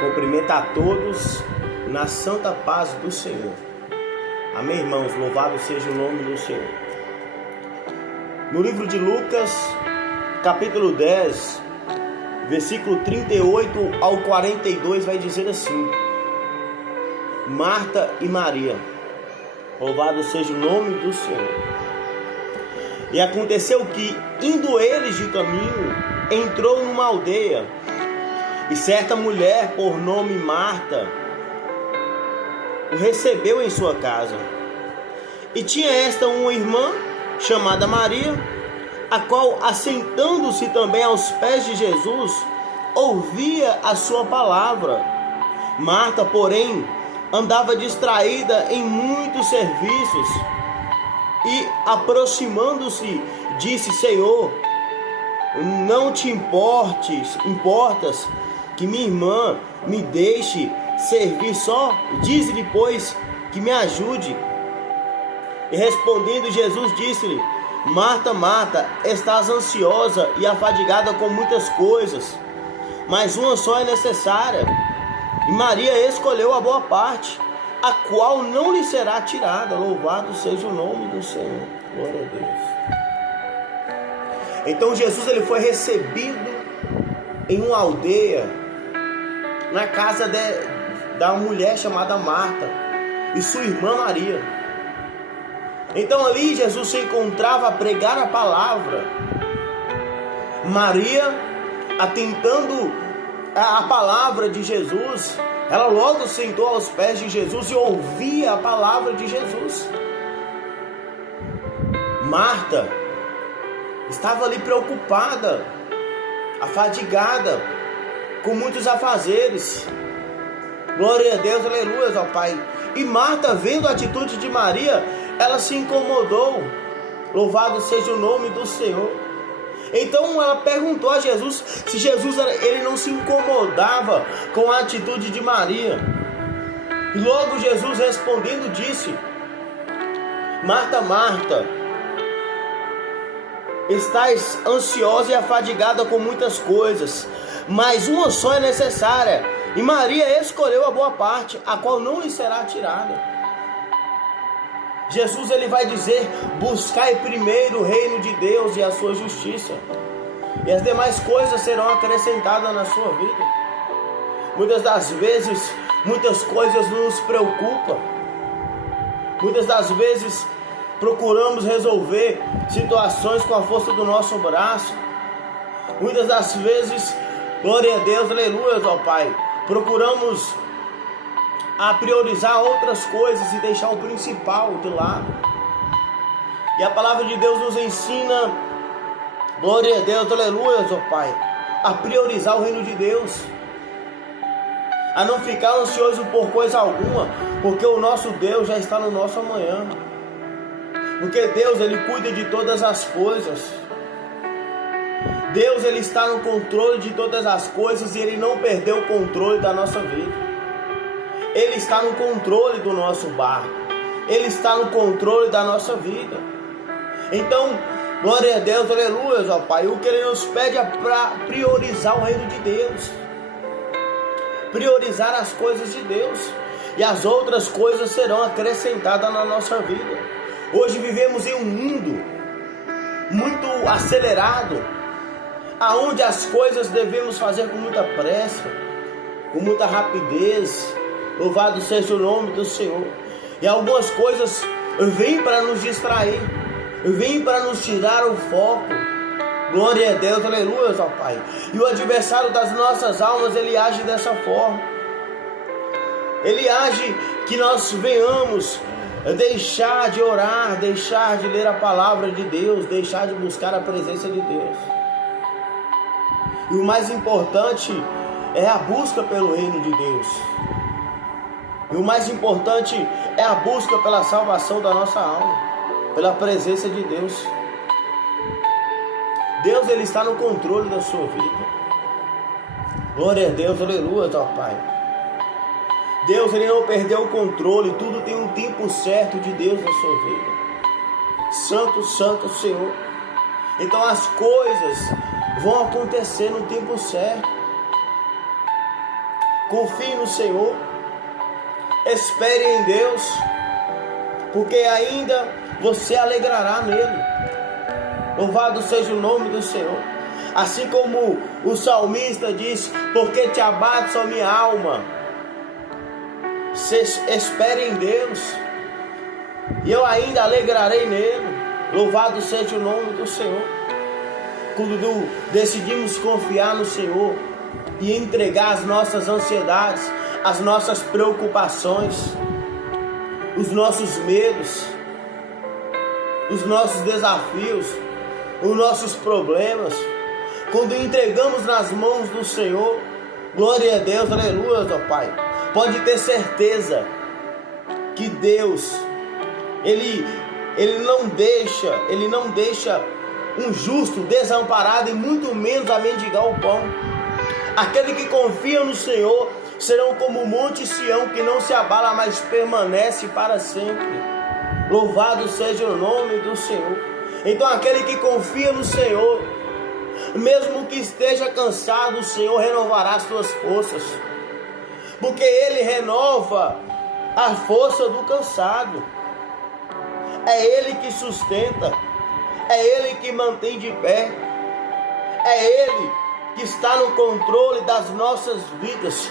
Cumprimento a todos na santa paz do Senhor. Amém, irmãos? Louvado seja o nome do Senhor. No livro de Lucas, capítulo 10, versículo 38 ao 42, vai dizer assim: Marta e Maria. Louvado seja o nome do Senhor. E aconteceu que, indo eles de caminho, entrou numa aldeia, e certa mulher, por nome Marta, o recebeu em sua casa. E tinha esta uma irmã, chamada Maria, a qual, assentando-se também aos pés de Jesus, ouvia a sua palavra. Marta, porém, andava distraída em muitos serviços, e, aproximando-se, disse: Senhor, não te importas que minha irmã me deixe servir só? Diz-lhe, pois, que me ajude. E respondendo Jesus, disse-lhe: Marta, Marta, estás ansiosa e afadigada com muitas coisas, mas uma só é necessária. E Maria escolheu a boa parte, a qual não lhe será tirada. Louvado seja o nome do Senhor. Glória a Deus. Então Jesus ele foi recebido em uma aldeia, na casa da mulher chamada Marta e sua irmã Maria. Então ali Jesus se encontrava a pregar a palavra. Maria, atentando a palavra de Jesus, ela logo sentou aos pés de Jesus e ouvia a palavra de Jesus. Marta estava ali preocupada, afadigada, com muitos afazeres. Glória a Deus, aleluia, ó Pai. E Marta, vendo a atitude de Maria, ela se incomodou. Louvado seja o nome do Senhor. Então ela perguntou a Jesus se Jesus ele não se incomodava com a atitude de Maria. E logo Jesus respondendo disse: Marta, Marta, estás ansiosa e afadigada com muitas coisas, mas uma só é necessária. E Maria escolheu a boa parte, a qual não lhe será tirada. Jesus ele vai dizer: buscai primeiro o reino de Deus e a sua justiça, e as demais coisas serão acrescentadas na sua vida. Muitas das vezes, muitas coisas nos preocupam. Muitas das vezes procuramos resolver situações com a força do nosso braço. Muitas das vezes, glória a Deus, aleluia, ó Pai, procuramos priorizar outras coisas e deixar o principal de lado. E a palavra de Deus nos ensina, glória a Deus, aleluia, ó Pai, a priorizar o reino de Deus, a não ficar ansioso por coisa alguma, porque o nosso Deus já está no nosso amanhã. Porque Deus ele cuida de todas as coisas. Deus ele está no controle de todas as coisas e ele não perdeu o controle da nossa vida. Ele está no controle do nosso barco. Ele está no controle da nossa vida. Então, glória a Deus, aleluia, ó Pai. O que Ele nos pede é para priorizar o reino de Deus. Priorizar as coisas de Deus. E as outras coisas serão acrescentadas na nossa vida. Hoje vivemos em um mundo muito acelerado, aonde as coisas devemos fazer com muita pressa, com muita rapidez. Louvado seja o nome do Senhor. E algumas coisas vêm para nos distrair, vêm para nos tirar o foco. Glória a Deus, aleluia, ó Pai. E o adversário das nossas almas, ele age dessa forma. Ele age que nós venhamos deixar de orar, deixar de ler a palavra de Deus, deixar de buscar a presença de Deus. E o mais importante é a busca pelo reino de Deus. E o mais importante é a busca pela salvação da nossa alma, pela presença de Deus. Deus ele está no controle da sua vida. Glória a Deus, aleluia, ó Pai. Deus ele não perdeu o controle, tudo tem um tempo certo de Deus na sua vida. Santo, santo Senhor. Então as coisas vão acontecer no tempo certo. confie no Senhor, espere em Deus, porque ainda você alegrará nele. Louvado seja o nome do Senhor. Assim como o salmista diz: porque te abates, ó minha alma, espere em Deus, e eu ainda alegrarei nele. Louvado seja o nome do Senhor. Quando decidimos confiar no Senhor e entregar as nossas ansiedades, as nossas preocupações, os nossos medos, os nossos desafios, os nossos problemas, quando entregamos nas mãos do Senhor, glória a Deus, aleluia, ó Pai, pode ter certeza que Deus, Ele não deixa um justo desamparado, e muito menos a mendigar o pão. Aquele que confia no Senhor serão como o monte Sião, que não se abala, mas permanece para sempre. Louvado seja o nome do Senhor. Então aquele que confia no Senhor, mesmo que esteja cansado, o Senhor renovará as suas forças, porque Ele renova a força do cansado. É Ele que sustenta, é Ele que mantém de pé, é Ele que está no controle das nossas vidas,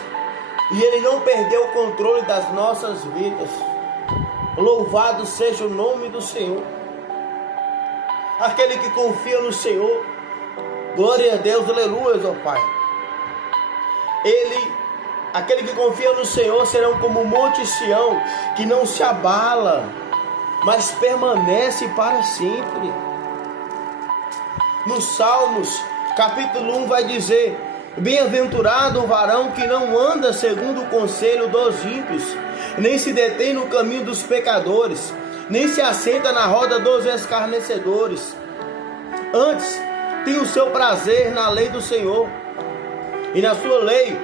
e Ele não perdeu o controle das nossas vidas. Louvado seja o nome do Senhor. Aquele que confia no Senhor, glória a Deus, aleluia, ó Pai. Aquele que confia no Senhor serão como o monte Sião, que não se abala, mas permanece para sempre. No Salmos, capítulo 1 vai dizer: bem-aventurado o varão que não anda segundo o conselho dos ímpios, nem se detém no caminho dos pecadores, nem se assenta na roda dos escarnecedores. Antes, tem o seu prazer na lei do Senhor, e na sua lei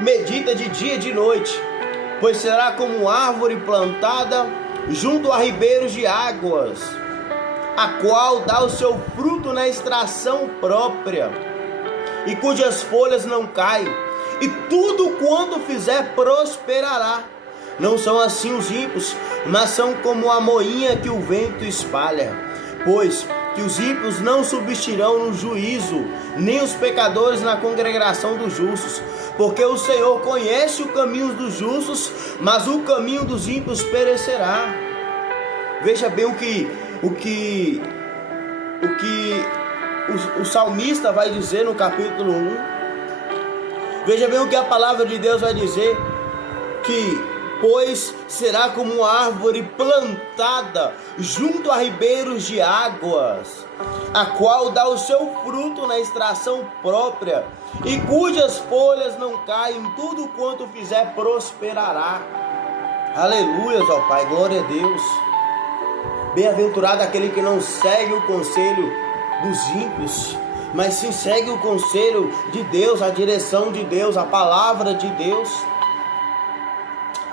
medita de dia e de noite, pois será como árvore plantada junto a ribeiros de águas, a qual dá o seu fruto na estação própria, e cujas folhas não caem, e tudo quanto fizer prosperará. Não são assim os ímpios, mas são como a moinha que o vento espalha. Pois que os ímpios não subsistirão no juízo, nem os pecadores na congregação dos justos. Porque o Senhor conhece o caminho dos justos, mas o caminho dos ímpios perecerá. Veja bem o que o salmista vai dizer no capítulo 1. Veja bem o que a palavra de Deus vai dizer: que pois será como uma árvore plantada junto a ribeiros de águas, a qual dá o seu fruto na estação própria, e cujas folhas não caem, tudo quanto fizer prosperará. Aleluia, ó Pai, glória a Deus. Bem-aventurado aquele que não segue o conselho dos ímpios, mas sim segue o conselho de Deus, a direção de Deus, a palavra de Deus.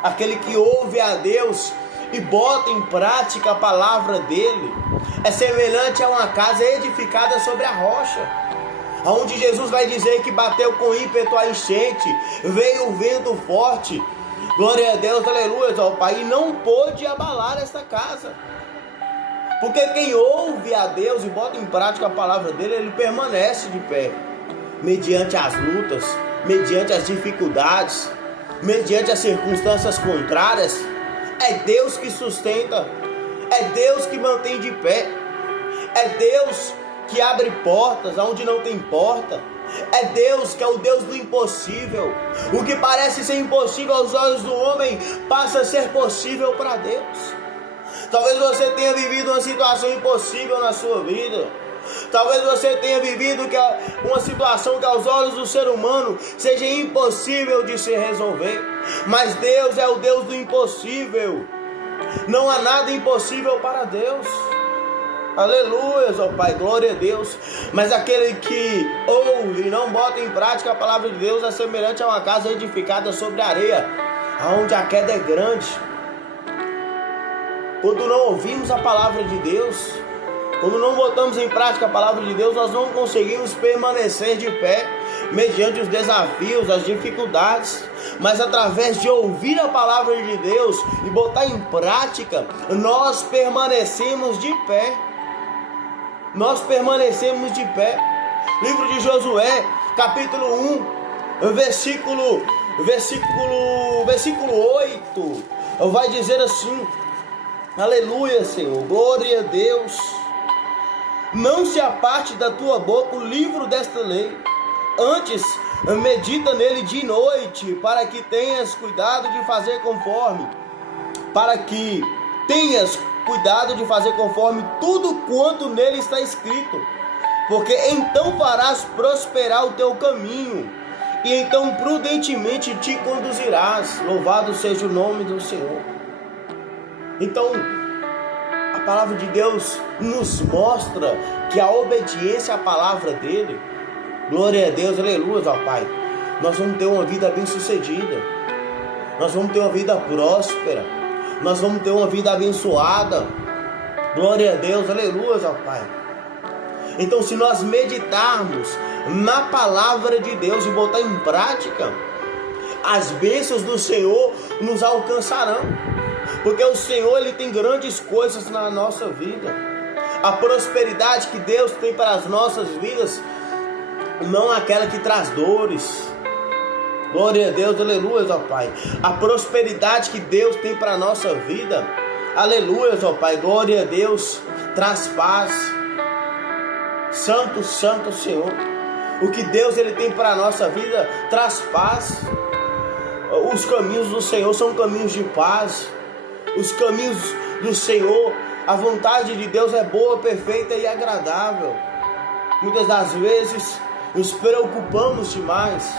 Aquele que ouve a Deus e bota em prática a palavra dele é semelhante a uma casa edificada sobre a rocha, onde Jesus vai dizer que bateu com ímpeto a enchente, veio o vento forte, glória a Deus, aleluia, ó Pai, e não pôde abalar esta casa. Porque quem ouve a Deus e bota em prática a palavra dele, ele permanece de pé, mediante as lutas, mediante as dificuldades, mediante as circunstâncias contrárias. É Deus que sustenta, é Deus que mantém de pé, é Deus que abre portas onde não tem porta, é Deus que é o Deus do impossível. O que parece ser impossível aos olhos do homem passa a ser possível para Deus. Talvez você tenha vivido uma situação impossível na sua vida. Talvez você tenha vivido uma situação que aos olhos do ser humano seja impossível de se resolver. Mas Deus é o Deus do impossível. Não há nada impossível para Deus. Aleluia, ó Pai, glória a Deus. Mas aquele que ouve e não bota em prática a palavra de Deus é semelhante a uma casa edificada sobre areia, onde a queda é grande. Quando não ouvimos a palavra de Deus, quando não botamos em prática a palavra de Deus, nós não conseguimos permanecer de pé. mediante os desafios, as dificuldades, mas através de ouvir a palavra de Deus e botar em prática, nós permanecemos de pé. Nós permanecemos de pé. Livro de Josué, capítulo 1, versículo 8, vai dizer assim: aleluia, Senhor, glória a Deus. Não se aparte da tua boca o livro desta lei, antes medita nele de noite, para que tenhas cuidado de fazer conforme tudo quanto nele está escrito, porque então farás prosperar o teu caminho, e então prudentemente te conduzirás. Louvado seja o nome do Senhor. Então, a palavra de Deus nos mostra que a obediência à palavra dele, glória a Deus, aleluia ao Pai, nós vamos ter uma vida bem sucedida, nós vamos ter uma vida próspera, nós vamos ter uma vida abençoada, glória a Deus, aleluia ao Pai. Então, se nós meditarmos na palavra de Deus e botar em prática, as bênçãos do Senhor nos alcançarão, porque o Senhor, Ele tem grandes coisas na nossa vida. A prosperidade que Deus tem para as nossas vidas, não aquela que traz dores. Glória a Deus, aleluia, ó Pai. A prosperidade que Deus tem para a nossa vida, aleluia, ó Pai, glória a Deus, traz paz. Santo, santo Senhor. O que Deus Ele tem para a nossa vida traz paz. Os caminhos do Senhor são caminhos de paz. Os caminhos do Senhor, a vontade de Deus é boa, perfeita e agradável. Muitas das vezes nos preocupamos demais,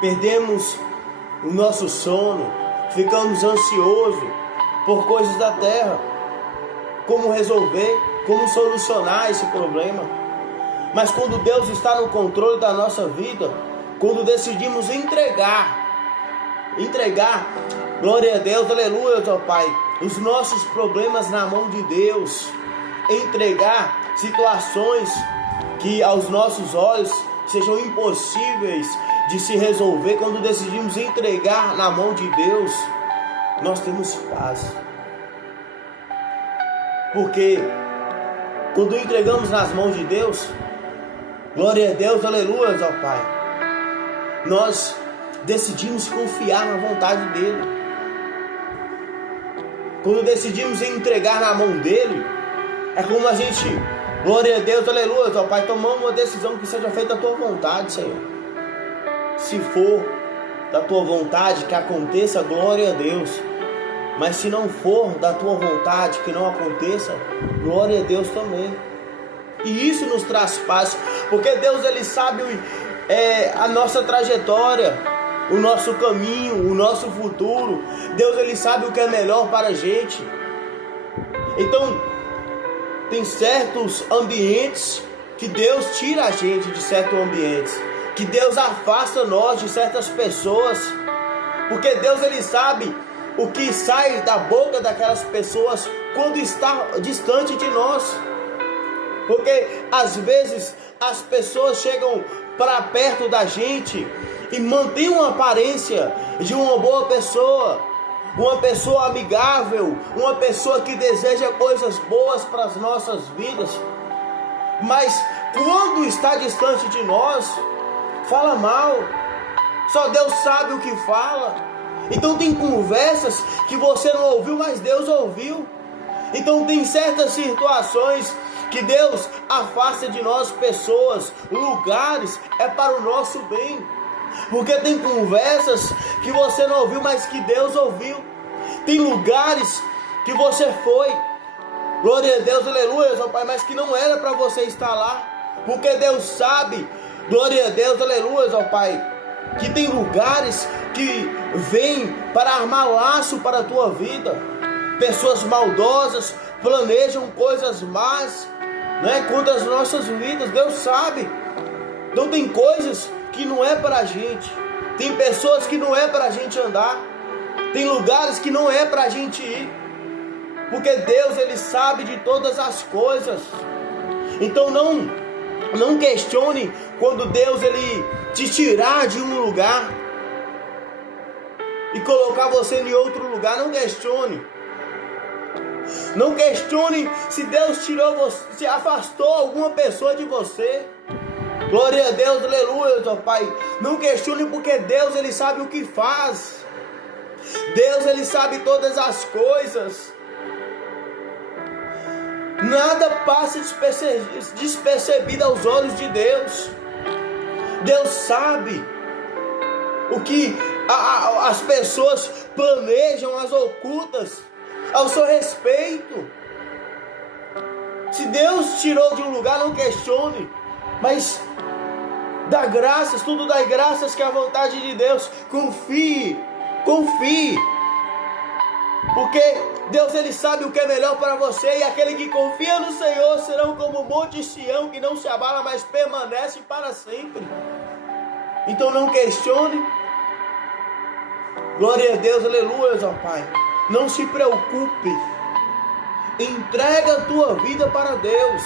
perdemos o nosso sono, ficamos ansiosos por coisas da terra, como resolver, como solucionar esse problema. Mas quando Deus está no controle da nossa vida, quando decidimos entregar, glória a Deus, aleluia, ó Pai, os nossos problemas na mão de Deus, entregar situações que aos nossos olhos sejam impossíveis de se resolver, quando decidimos entregar na mão de Deus, nós temos paz. Porque quando entregamos nas mãos de Deus, glória a Deus, aleluia, ó Pai, nós decidimos confiar na vontade dEle. Quando decidimos entregar na mão dEle, é como a gente, glória a Deus, aleluia, ó Pai, tomamos uma decisão que seja feita a Tua vontade, Senhor. Se for da Tua vontade que aconteça, glória a Deus. Mas se não for da Tua vontade que não aconteça, glória a Deus também. E isso nos traz paz, porque Deus Ele sabe a nossa trajetória, o nosso caminho, o nosso futuro. Deus Ele sabe o que é melhor para a gente. Então, tem certos ambientes que Deus tira a gente de certos ambientes, que Deus afasta nós de certas pessoas, porque Deus Ele sabe o que sai da boca daquelas pessoas quando está distante de nós. Porque às vezes as pessoas chegam para perto da gente e mantêm uma aparência de uma boa pessoa, uma pessoa amigável, uma pessoa que deseja coisas boas para as nossas vidas, mas quando está distante de nós, fala mal. Só Deus sabe o que fala. Então tem conversas que você não ouviu, mas Deus ouviu. Então tem certas situações que Deus afasta de nós pessoas, lugares, é para o nosso bem. Porque tem conversas que você não ouviu, mas que Deus ouviu. Tem lugares que você foi, glória a Deus, aleluia, ó Pai, mas que não era para você estar lá. Porque Deus sabe, glória a Deus, aleluia, ó Pai, que tem lugares que vêm para armar laço para a tua vida. Pessoas maldosas planejam coisas más, contra as nossas vidas. Deus sabe. Então tem coisas que não é para a gente, tem pessoas que não é para a gente andar, tem lugares que não é para a gente ir, porque Deus Ele sabe de todas as coisas. Então não Não questione quando Deus ele te tirar de um lugar e colocar você em outro lugar. Não questione. Não questione se Deus tirou você, se afastou alguma pessoa de você. Glória a Deus, aleluia, ó Pai. Não questione, porque Deus ele sabe o que faz. Deus ele sabe todas as coisas. Nada passa despercebido aos olhos de Deus. Deus sabe o que as pessoas planejam, as ocultas, ao seu respeito. Se Deus tirou de um lugar, não questione, mas dá graças, tudo dá graças, que é a vontade de Deus. Confie, porque Deus ele sabe o que é melhor para você, e aquele que confia no Senhor serão como o monte Sião, que não se abala, mas permanece para sempre. Então não questione. Glória a Deus, aleluia, ó Pai. Não se preocupe. Entrega a tua vida para Deus.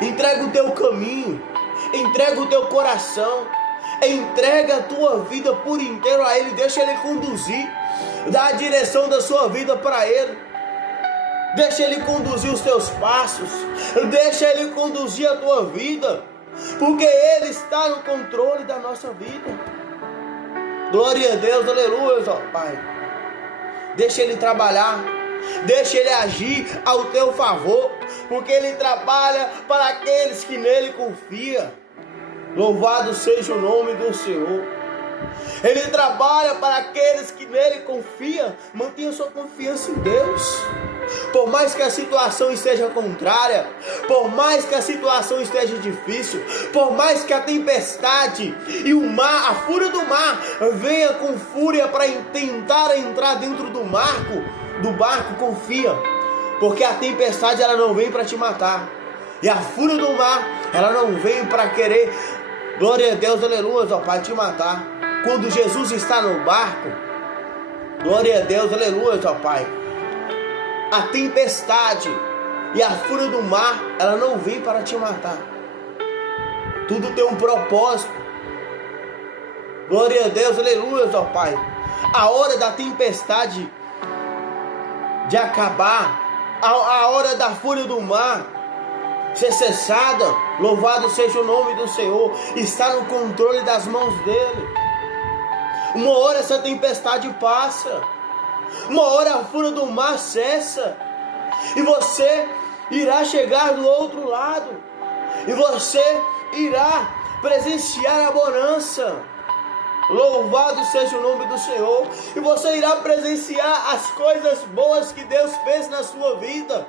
Entrega o teu caminho. Entrega o teu coração. Entrega a tua vida por inteiro a Ele. Deixa Ele conduzir. Dá a direção da sua vida para Ele. Deixa Ele conduzir os teus passos. Deixa Ele conduzir a tua vida, porque Ele está no controle da nossa vida. Glória a Deus, aleluia, ó Pai. Deixa Ele trabalhar. Deixa Ele agir ao teu favor, porque Ele trabalha para aqueles que nele confiam. Louvado seja o nome do Senhor. Ele trabalha para aqueles que nele confiam. Mantenha sua confiança em Deus. Por mais que a situação esteja contrária, por mais que a situação esteja difícil, por mais que a tempestade e o mar, a fúria do mar, venha com fúria para tentar entrar dentro do barco, confia, porque a tempestade ela não vem para te matar, e a fúria do mar ela não vem para querer, glória a Deus, aleluia, ó Pai, te matar. Quando Jesus está no barco, glória a Deus, aleluia, ó Pai, a tempestade e a fúria do mar, ela não vem para te matar. Tudo tem um propósito. Glória a Deus, aleluia, ó Pai. A hora da tempestade de acabar, a hora da fúria do mar ser cessada, louvado seja o nome do Senhor, está no controle das mãos dele. Uma hora essa tempestade passa, uma hora a fúria do mar cessa, e você irá chegar do outro lado, e você irá presenciar a bonança. Louvado seja o nome do Senhor. E você irá presenciar as coisas boas que Deus fez na sua vida,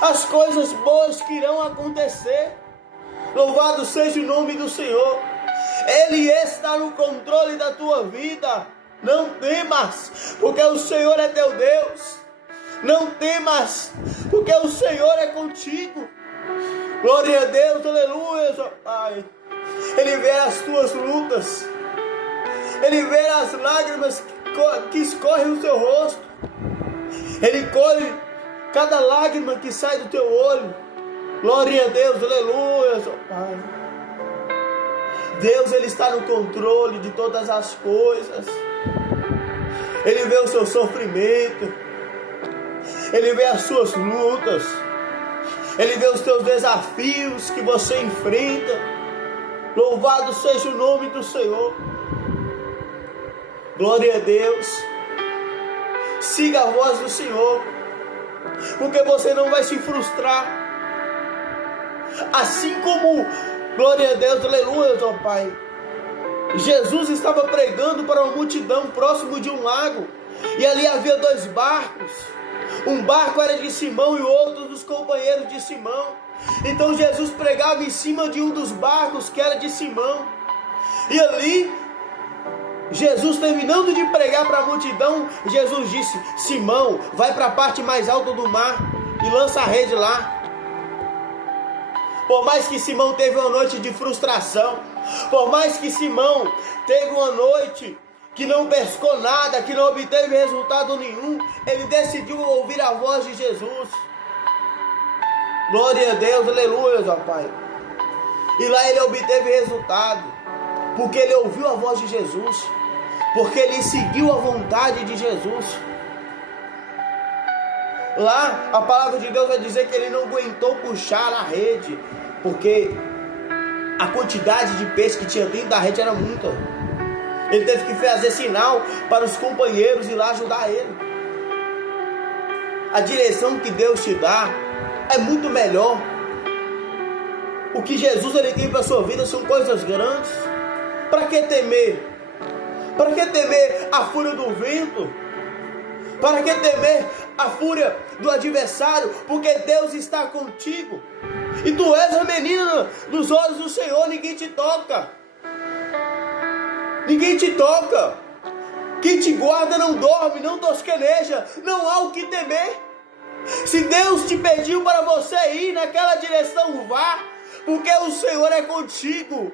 as coisas boas que irão acontecer. Louvado seja o nome do Senhor. Ele está no controle da tua vida. Não temas, porque o Senhor é teu Deus. Não temas, porque o Senhor é contigo. Glória a Deus, aleluia, ó Pai. Ele vê as tuas lutas. Ele vê as lágrimas que escorrem no teu rosto. Ele colhe cada lágrima que sai do teu olho. Glória a Deus, aleluia, ó Pai. Deus, Ele está no controle de todas as coisas. Ele vê o seu sofrimento. Ele vê as suas lutas. Ele vê os teus desafios que você enfrenta. Louvado seja o nome do Senhor. Glória a Deus. Siga a voz do Senhor, porque você não vai se frustrar. Assim como, glória a Deus, aleluia, ó Pai, Jesus estava pregando para uma multidão próximo de um lago, e ali havia dois barcos. Um barco era de Simão e o outro dos companheiros de Simão. Então Jesus pregava em cima de um dos barcos que era de Simão. E ali, Jesus terminando de pregar para a multidão, Jesus disse: Simão, vai para a parte mais alta do mar e lança a rede lá. Por mais que Simão teve uma noite de frustração, por mais que Simão teve uma noite que não pescou nada, que não obteve resultado nenhum, ele decidiu ouvir a voz de Jesus. Glória a Deus, aleluia, ó Pai. E lá ele obteve resultado, porque ele ouviu a voz de Jesus, porque ele seguiu a vontade de Jesus. Lá a palavra de Deus vai dizer que ele não aguentou puxar a rede, porque a quantidade de peixe que tinha dentro da rede era muita. Ele teve que fazer sinal para os companheiros ir lá ajudar ele. A direção que Deus te dá é muito melhor. O que Jesus ele tem para a sua vida são coisas grandes. Para que temer? Para que temer a fúria do vento? Para que temer a fúria do adversário? Porque Deus está contigo. E tu és a menina dos olhos do Senhor. Ninguém te toca. Ninguém te toca. Quem te guarda não dorme, não tosqueneja. Não há o que temer. Se Deus te pediu para você ir naquela direção, vá. Porque o Senhor é contigo.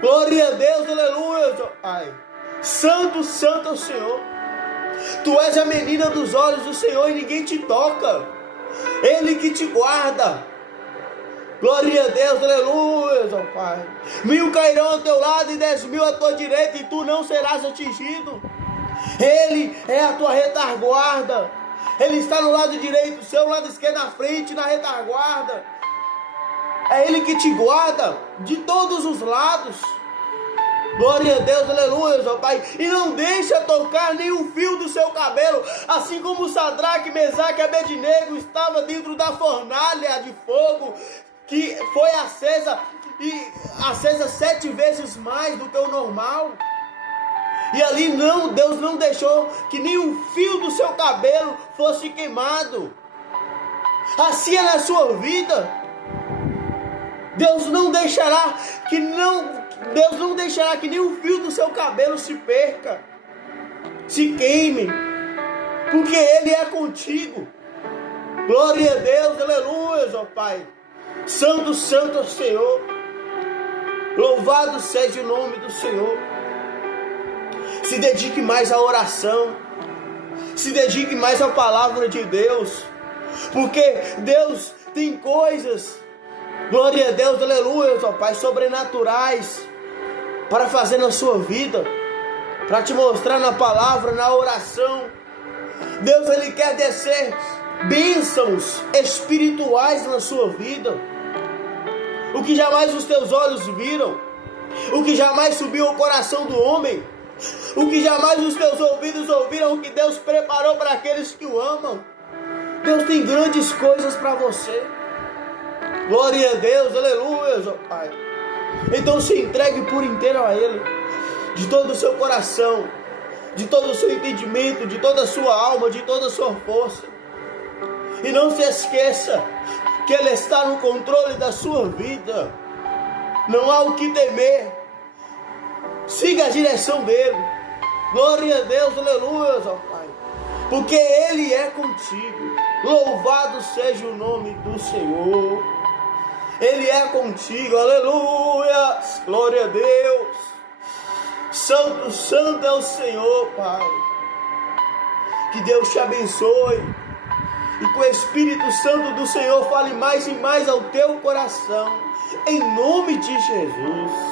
Glória a Deus, aleluia. Ai, santo, santo é o Senhor. Tu és a menina dos olhos do Senhor e ninguém te toca. Ele que te guarda. Glória a Deus, aleluia, ó Pai. 1000 cairão ao teu lado e 10.000 à tua direita e tu não serás atingido. Ele é a tua retaguarda. Ele está no lado direito, seu lado esquerdo, na frente, na retaguarda. É Ele que te guarda de todos os lados. Glória a Deus, aleluia, ó Pai. E não deixa tocar nenhum fio do seu cabelo. Assim como Sadraque, Mesaque e Abednego estava dentro da fornalha de fogo, que foi acesa 7 vezes mais do que o normal. E ali Deus não deixou que nenhum fio do seu cabelo fosse queimado. Assim é na sua vida. Deus não deixará que nenhum fio do seu cabelo se perca, se queime, porque Ele é contigo. Glória a Deus, aleluia, ó Pai. Santo, santo é o Senhor. Louvado seja o nome do Senhor. Se dedique mais à oração. Se dedique mais à palavra de Deus. Porque Deus tem coisas, glória a Deus, aleluia, ó Pai, sobrenaturais para fazer na sua vida, para te mostrar na palavra, na oração. Deus, Ele quer descer bênçãos espirituais na sua vida. O que jamais os teus olhos viram, o que jamais subiu ao coração do homem, o que jamais os teus ouvidos ouviram, o que Deus preparou para aqueles que o amam. Deus tem grandes coisas para você. Glória a Deus, aleluia, ó Pai. Então se entregue por inteiro a Ele, de todo o seu coração, de todo o seu entendimento, de toda a sua alma, de toda a sua força. E não se esqueça que Ele está no controle da sua vida. Não há o que temer. Siga a direção dEle. Glória a Deus, aleluia, ó Pai. Porque Ele é contigo. Louvado seja o nome do Senhor. Ele é contigo, aleluia. Glória a Deus. Santo, santo é o Senhor, Pai. Que Deus te abençoe. E que o Espírito Santo do Senhor fale mais e mais ao teu coração. Em nome de Jesus.